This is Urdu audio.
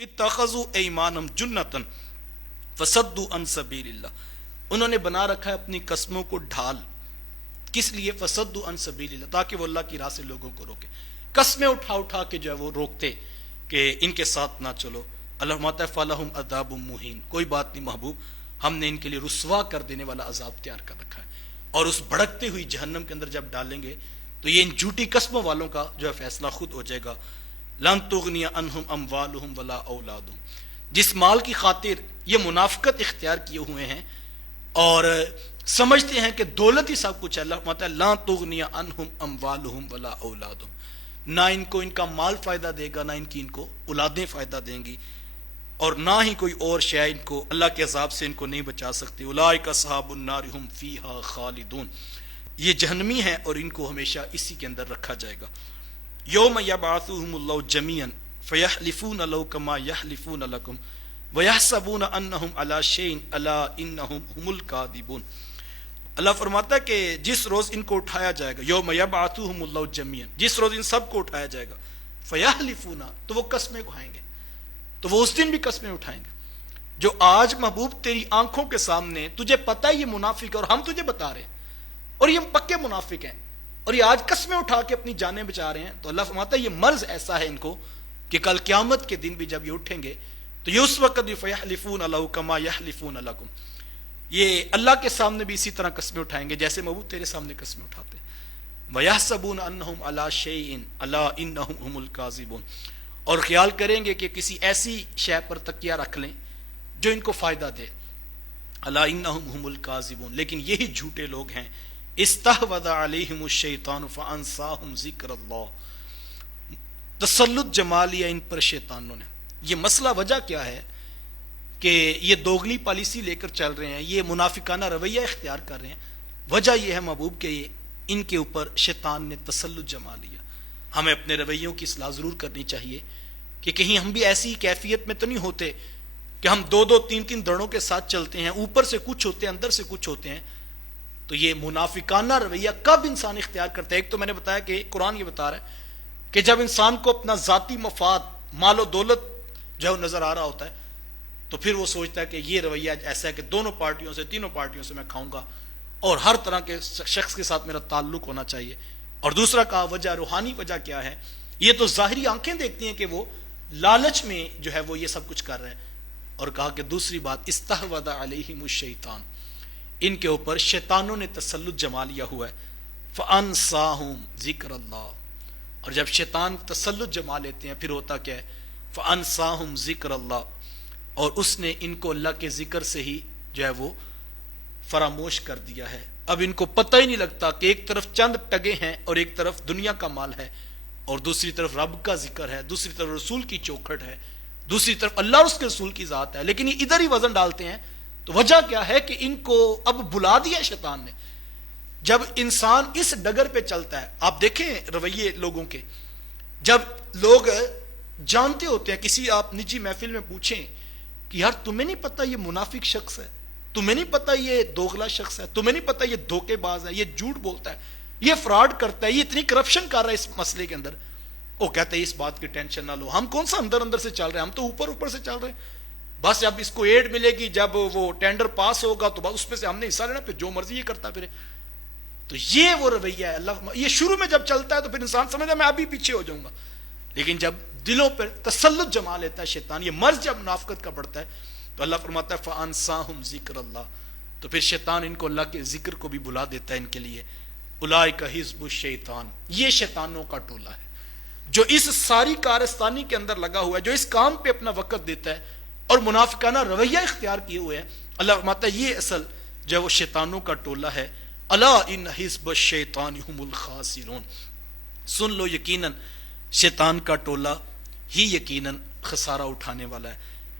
اتخذوا ایمانہم جنتن فصدوا عن سبیل اللہ، انہوں نے بنا رکھا ہے اپنی قسموں کو ڈھال، کس لیے؟ فصدوا عن سبیل اللہ، تاکہ وہ اللہ کی راہ سے لوگوں کو روکے، قسمیں اٹھا اٹھا کے جو ہے وہ روکتے کہ ان کے ساتھ نہ چلو۔ اللہ فرماتا ہے فَلَهُمْ عَذَابٌ مُّهِينٌ، کوئی بات نہیں محبوب، ہم نے ان کے لیے رسوا کر دینے والا عذاب تیار کر رکھا ہے، اور اس بھڑکتی ہوئی جہنم کے اندر جب ڈالیں گے تو یہ ان جھوٹی قسموں والوں کا جو ہے فیصلہ خود ہو جائے گا۔ لَن تُغْنِيَ عَنْهُمْ أَمْوَالُهُمْ وَلَا أَوْلَادُهُمْ، جس مال کی خاطر یہ منافقت اختیار کیے ہوئے ہیں اور سمجھتے ہیں کہ دولت ہی سب کچھ ہے، اللہ فرماتا ہے لَن تُغْنِيَ عَنْهُمْ أَمْوَالُهُمْ وَلَا أَوْلَادُهُمْ، نہ ان کو ان کا مال فائدہ دے گا، نہ ان کو اولادیں فائدہ دیں گی، اور نہ ہی کوئی اور شے ان کو اللہ کے عذاب سے ان کو نہیں بچا سکتی۔ اولئک اصحاب النار هم فیہا خالدون، یہ جہنمی ہیں اور ان کو ہمیشہ اسی کے اندر رکھا جائے گا۔ یوم یبعثهم اللہ جمیعا فیحلفون لہ کما یحلفون لکم ویحسبون انہم علی شیء الا انہم هم الکاذبون۔ اللہ فرماتا ہے کہ جس روز ان کو اٹھایا جائے گا، یوم یبعثهم اللہ جمیعا، جس روز ان سب کو اٹھایا جائے گا، فیحلفون، تو وہ قسمیں کھائیں گے، تو وہ اس دن بھی قسمیں اٹھائیں گے۔ جو آج محبوب تیری آنکھوں کے سامنے تجھے پتہ ہے یہ منافق ہے اور ہم تجھے بتا رہے ہیں اور یہ پکے منافق ہیں اور یہ آج قسمیں اٹھا کے اپنی جانیں بچا رہے ہیں، تو اللہ فرماتا ہے یہ مرض ایسا ہے ان کو کہ کل قیامت کے دن بھی جب یہ اٹھیں گے تو یہ اس وقت بھی فیحلفون لہ کما یحلفون لکم، یہ اللہ کے سامنے بھی اسی طرح قسمیں اٹھائیں گے جیسے محبوب تیرے سامنے قسمیں اٹھاتے ہیں۔ ویحسبون انہم علی شیء الا انہم هم الکاذبون، اور خیال کریں گے کہ کسی ایسی شے پر تکیہ رکھ لیں جو ان کو فائدہ دے، الا انہم هم الکاذبون، لیکن یہی جھوٹے لوگ ہیں۔ استحوذ علیہم الشیطان فانساہم ذکر اللہ، تسلط جما لیا ان پر شیطانوں نے۔ یہ مسئلہ وجہ کیا ہے کہ یہ دوگلی پالیسی لے کر چل رہے ہیں، یہ منافقانہ رویہ اختیار کر رہے ہیں، وجہ یہ ہے محبوب کہ ان کے اوپر شیطان نے تسلط جما لیا۔ ہمیں اپنے رویوں کی اصلاح ضرور کرنی چاہیے کہ کہیں ہم بھی ایسی کیفیت میں تو نہیں ہوتے کہ ہم دو دو تین تین دڑوں کے ساتھ چلتے ہیں، اوپر سے کچھ ہوتے ہیں اندر سے کچھ ہوتے ہیں۔ تو یہ منافقانہ رویہ کب انسان اختیار کرتا ہے؟ ایک تو میں نے بتایا کہ قرآن یہ بتا رہا ہے کہ جب انسان کو اپنا ذاتی مفاد، مال و دولت جو ہے وہ نظر آ رہا ہوتا ہے تو پھر وہ سوچتا ہے کہ یہ رویہ ایسا ہے کہ دونوں پارٹیوں سے، تینوں پارٹیوں سے میں کھاؤں گا اور ہر طرح کے شخص کے ساتھ میرا تعلق ہونا چاہیے۔ اور دوسرا کہا وجہ، روحانی وجہ کیا ہے؟ یہ تو ظاہری آنکھیں دیکھتی ہیں کہ وہ لالچ میں جو ہے وہ یہ سب کچھ کر رہے ہیں، اور کہا کہ دوسری بات استحوذ علیہم الشیطان، ان کے اوپر شیطانوں نے تسلط جما لیا ہوا ہے۔ فانساہم ذکر اللہ، اور جب شیطان تسلط جما لیتے ہیں پھر ہوتا کیا ہے؟ فانساہم ذکر اللہ، اور اس نے ان کو اللہ کے ذکر سے ہی جو ہے وہ فراموش کر دیا ہے۔ اب ان کو پتہ ہی نہیں لگتا کہ ایک طرف چند ٹگے ہیں اور ایک طرف دنیا کا مال ہے، اور دوسری طرف رب کا ذکر ہے، دوسری طرف رسول کی چوکھٹ ہے، دوسری طرف اللہ اور اس کے رسول کی ذات ہے، لیکن یہ ادھر ہی وزن ڈالتے ہیں۔ تو وجہ کیا ہے کہ ان کو اب بلا دیا شیطان نے۔ جب انسان اس ڈگر پہ چلتا ہے، آپ دیکھیں رویے لوگوں کے، جب لوگ جانتے ہوتے ہیں، کسی آپ نجی محفل میں پوچھیں کہ یار تمہیں نہیں پتا یہ منافق شخص ہے، تمہیں نہیں پتا یہ دوغلا شخص ہے، تمہیں نہیں پتا یہ دھوکے باز ہے، یہ جھوٹ بولتا ہے، یہ فراڈ کرتا ہے، یہ اتنی کرپشن کر رہا ہے اس مسئلے کے اندر، وہ کہتے ہیں اس بات کی ٹینشن نہ لو، ہم کون سا اندر اندر سے چل رہے ہیں، ہم تو اوپر اوپر سے چل رہے ہیں، بس جب اس کو ایڈ ملے گی، جب وہ ٹینڈر پاس ہوگا تو بس اس پہ سے ہم نے حصہ لینا، پھر جو مرضی یہ کرتا پھرے۔ تو یہ وہ رویہ ہے اللہ، یہ شروع میں جب چلتا ہے تو پھر انسان سمجھتا ہے میں ابھی پیچھے ہو جاؤں گا، لیکن جب دلوں پر تسلط جما لیتا ہے شیطان، یہ مرض جب منافقت کا بڑھتا ہے تو اللہ فرماتا ہے فانساہم ذکر اللہ، تو پھر شیطان ان کو اللہ کے ذکر کو بھی بلا دیتا ہے ان کے لیے۔ اولئک حزب الشیطان، یہ شیطانوں کا ٹولہ ہے جو اس ساری کارستانی کے اندر لگا ہوا ہے، جو اس کام پہ اپنا وقت دیتا ہے اور منافقانہ رویہ اختیار کیے ہوئے ہیں۔ اللہ فرماتا ہے یہ اصل جو ہے وہ شیطانوں کا ٹولہ ہے۔ الا ان حزب الشیطان هم الخاسرون، سن لو یقیناً شیطان کا ٹولہ ہی یقیناً خسارہ اٹھانے والا ہے۔